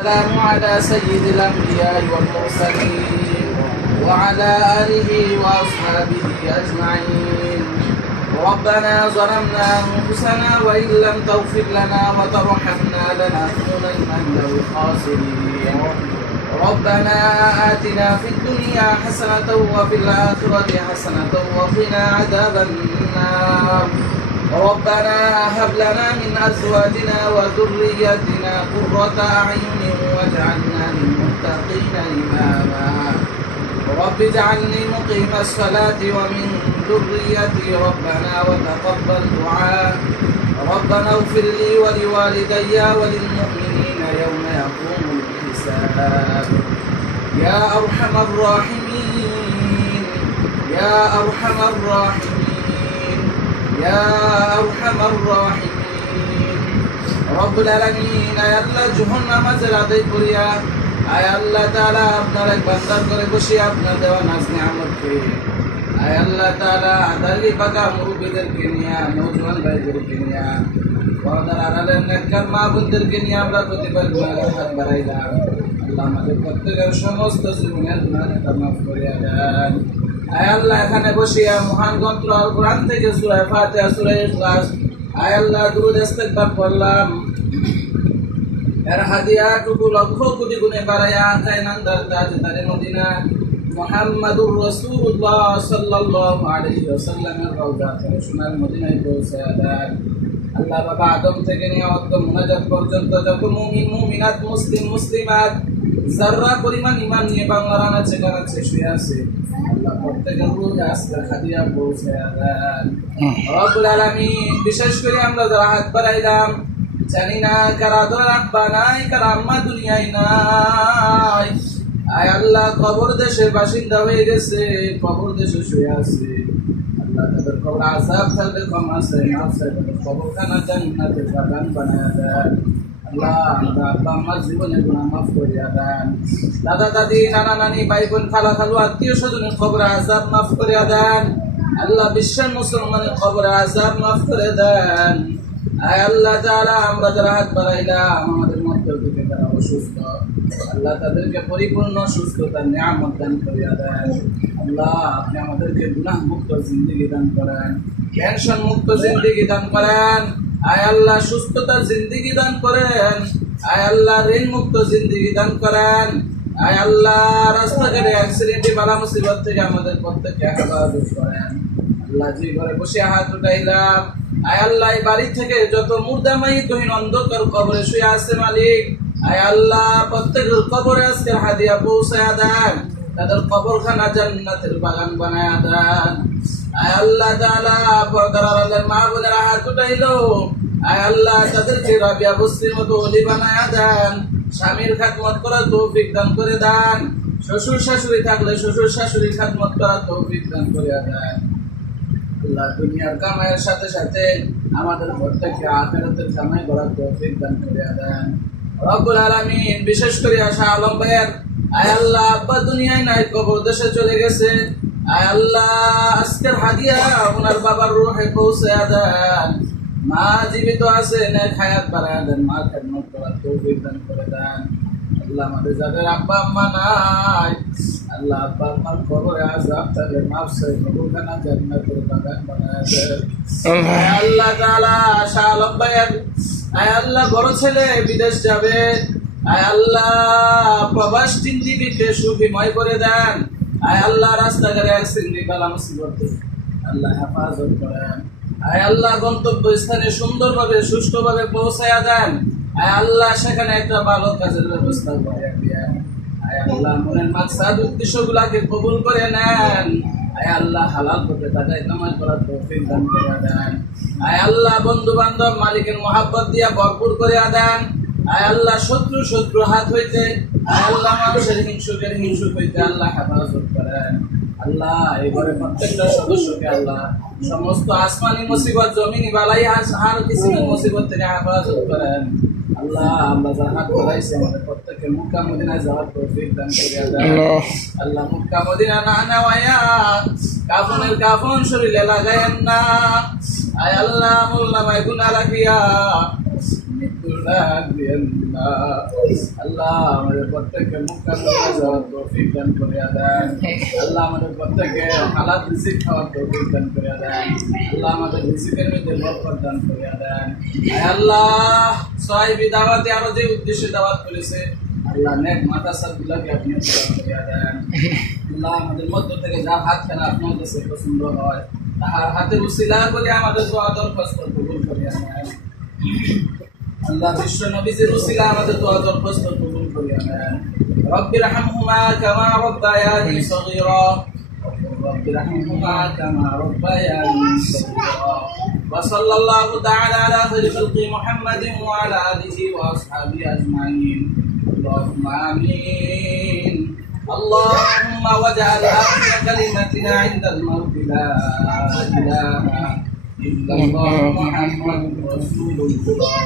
السلام على سيد الأنبياء والمرسلين وعلى آله وأصحابه أجمعين. ربنا ظلمنا أنفسنا وإن لم تغفر لنا وترحمنا لنكونن من الخاسرين. ربنا آتنا في الدنيا حسنة وفي الآخرة حسنة وقنا عذاب النار. ربنا هب لنا من أزواجنا وذرياتنا قرة أعين واجعلنا للمتقين إماما. رب اجعلني مقيم الصلاة ومن ذريتي ربنا وتقبل دعاء. ربنا اغفر لي ولوالدي وللمؤمنين يوم يقوم الحساب. يا أرحم الراحمين يا أرحم الراحمين يا أرحم الراحمين رب العالمين আয় আল্লাহ জাহান্নামের আদায় করিয়া আয় আল্লাহ তাআলা আপনার এক বান্দার করে বসে আপনার দেওয়া নাজ নিয়ামতকে আয় আল্লাহ তাআলা আদালি পাকা মুরব্বিদেরকে নিয়ে নওজোয়ান ভাইদেরকে নিয়ে পর্দার আড়ালের নেককার মা বোনদেরকে নিয়ে আমরা প্রতিবার গুনাহগার হাত বাড়াইলাম। আল্লাহ আমাদের প্রত্যেকের সমস্ত জীবনের গুনাহকে মাফ করিয়া দেন। আয় আল্লাহ এখানে বসিয়া মহান গ্রন্থ আল কোরআন থেকে সূরা ফাতিহা সূরা ইখলাস আয় আল্লাহ দুরূদ ইস্তিগফার পড়লাম। এর হাদিয়াটুকু লক্ষ কোটি গুণে বাড়াইয়া কায়নান্দার তাজদারে মদিনা মুহাম্মাদুর রাসূলুল্লাহ সাল্লাল্লাহু আলাইহি ওয়াসাল্লামের রওজা থেকে সোনার মদিনায় পৌঁছায়া দেন। আল্লাহ বাবা আদম থেকে নিয়ে মুনাজাত পর্যন্ত যত মুমিন মুমিনাত মুসলিম মুসলিমাত যারা পরিমাণ ঈমান নিয়ে বাংলার আনাচে কানাচে শুয়ে আছে আল্লাহ প্রত্যেকের রুহে আজকের হাদিয়া পৌঁছায়া দেন। রব্বুল আলামিন বিশেষ করে আমরা যারা হাত বাড়াইলাম জানি না কারা ধর আব্বা নাই কারা আম্মা দুনিয়ায় নাই। আয় আল্লাহ কবর দেশের বাসিন্দা হয়ে গেছে, কবর দেশে শুয়ে আছে। আল্লাহ তাদের কবর আযাব থাকলে ক্ষমা চাই, মাফ চাই, তাদের কবরখানা জান্নাতের বাগান বানায়া দেন। আল্লাহ আমরা আব্বা আম্মার জীবনের গুনাহ মাফ করিয়া দেন। দাদা দাদি নানা নানি ভাই বোন খালা খালু আত্মীয় স্বজনের কবরে আযাব মাফ করিয়া দেন। আল্লাহ বিশ্বের মুসলমানের কবরে আযাব মাফ করে দেন। আয় আল্লাহ তাআলা আমরা যারা হাত বাড়াইলাম আমাদের মধ্যে থেকে যারা অসুস্থ আল্লাহ তাদেরকে পরিপূর্ণ সুস্থতার নিয়ামত দান করিয়া দেন। আল্লাহ আপনি আমাদেরকে গুনাহ মুক্ত জিন্দেগি দান করেন, টেনশন মুক্ত জিন্দেগি দান করেন। আয় আল্লাহ সুস্থতার জিন্দেগি দান করেন। আয় আল্লাহ ঋণ মুক্ত জিন্দেগি দান করেন। আয় আল্লাহ রাস্তাঘাটে অ্যাক্সিডেন্টে বালা মুসিবত থেকে আমাদের প্রত্যেককে হেফাজত করেন। আল্লাহ যে ঘরে বসে হাত উঠাইলাম আয় আল্লাহ এই বাড়ি থেকে যত মুর্দামায়িতহীন অন্ধকার কবরে শুয়ে আছে মালিক আয় আল্লাহ প্রত্যেকের কবরে আজকের হাদিয়া পৌঁছায়া দেন, তাদের কবরখানা জান্নাতের বাগান বানায়া দেন। আয় আল্লাহ তাআলা পর্দার আড়ালের মা বোনেরা হাত উঠাইলো আয় আল্লাহ তাদেরকে রাবিয়া বস্তির মতো ওলি বানায়া দেন, স্বামীর খাদমত করার তৌফিক দান করে দেন। শ্বশুর শাশুড়ি থাকলে শ্বশুর শাশুড়ির খাদমত করার তৌফিক দান করে দেন। আল্লাহ দুনিয়ার কামাইয়ের সাথে সাথে আমাদের প্রত্যেককে আখিরাতের কামাই করার তৌফিক দান করে দেন। রব্বুল আলামিন বিশেষ করে আশা আলম ভাইয়ের আয় আল্লাহ আব্বা দুনিয়ায় নাই কবর দেশে চলে গেছে আয় আল্লাহ আজকের হাদিয়া ওনার বাবার রূহে পৌঁছায়া দেন। মা জীবিত আছে নেক হায়াত বাড়ায়া দেন, মার খেদমত করার তৌফিক দান করে দেন। আল্লাহ আমাদের যাদের আব্বা আম্মা নাই আল্লাহ আব্বা আম্মার কবরে আযাব থাকলে মাফ চাই, কবরখানা জান্নাতের বাগান বানায়া দেন। আয় আল্লাহ তাআলা আশা আলম ভাইয়ের আয় আল্লাহ বড় ছেলে বিদেশ যাবে আয় আল্লাহ প্রবাস জিন্দেগিকে সুখময় করে দেন। আয় আল্লাহ রাস্তাঘাটে অ্যাক্সিডেন্ট বালা মুসিবত আল্লাহ হেফাজত করেন। আয় আল্লাহ গন্তব্য স্থানে সুন্দরভাবে সুষ্ঠুভাবে পৌঁছায়া দেন। আয় আল্লাহ সেখানে একটা ভালো কাজের ব্যবস্থা করে দেন। আয় আল্লাহ মনের মাকসাদ উদ্দেশ্যগুলোকে কবুল করে নেন। আয় আল্লাহ হালাল পথে তাদের কামাই করার তৌফিক দান করে দেন। আয় আল্লাহ বন্ধু বান্ধব মালিকের মহব্বত দিয়া ভরপুর করে দেন। আয় আল্লাহ শত্রু হাত হইতে আয় আল্লাহ মানুষের হিংসুক হইতে আল্লাহ হেফাজত করেন। আল্লাহ এই ঘরে প্রত্যেকটা সদস্যকে আল্লাহ সমস্ত আসমানি মুসিবত জমিনি বালাই আর কিসিমের মুসিবত থেকে হেফাজত করেন। আল্লাহ আমরা যারা হাত বাড়াইছি আমাদের প্রত্যেককে মক্কা মদিনায় যাওয়ার তৌফিক দান করে দেন। আল্লাহ মক্কা মদিনা না নেওয়াইয়া কাফনের কাফন শরীরে লাগায়েন না। আয় আল্লাহ মোল্লা মাই গুনাহ রাখিয়া মৃত্যুর ডাক দিয়েন না। আল্লাহ আমাদের প্রত্যেককে মুক্তামুক্ত যাওয়ার তৌফিক দান করিয়া দেন। আল্লাহ আমাদের প্রত্যেককে হালাল রিজিক খাওয়ার তৌফিক দান করিয়া দেন। আল্লাহ আমাদের রিজিকের মধ্যে বরকত দান করিয়া দেন। আল্লাহ সাহিবি দাওয়াতে আরো যে উদ্দেশ্যে দাওয়াত করেছে আল্লাহ নেক মাদ্রাসাগুলোকে আপনি পূরণ করিয়া দেন। আল্লাহ আমাদের মধ্য থেকে যার হাত খেলা আপনার কাছে পছন্দ হয় তাহার হাতের উসিলা করে আমাদের দোয়া দরখাস্ত কবুল করিয়া নেন। আল্লাহ বিশ্ব নবীর উসিলা আমাদের দোয়া দরখাস্ত কবুল করিয়া নেন। রব্বির রহমহুমা কামা রব্বায়ানি সগীরা রব্বির রহমহুমা কামা রব্বায়ানি সগীরা ওয়া সাল্লাল্লাহু তাআলা আলা খায়রি খালকি মুহাম্মাদিন ওয়া আলা আলিহি ওয়া আসহাবিহি আজমাইন। আল্লাহুম্মা আমিন। اللهم واجعل آخر كلمتنا عند الموت لا إله إلا الله محمد رسول الله.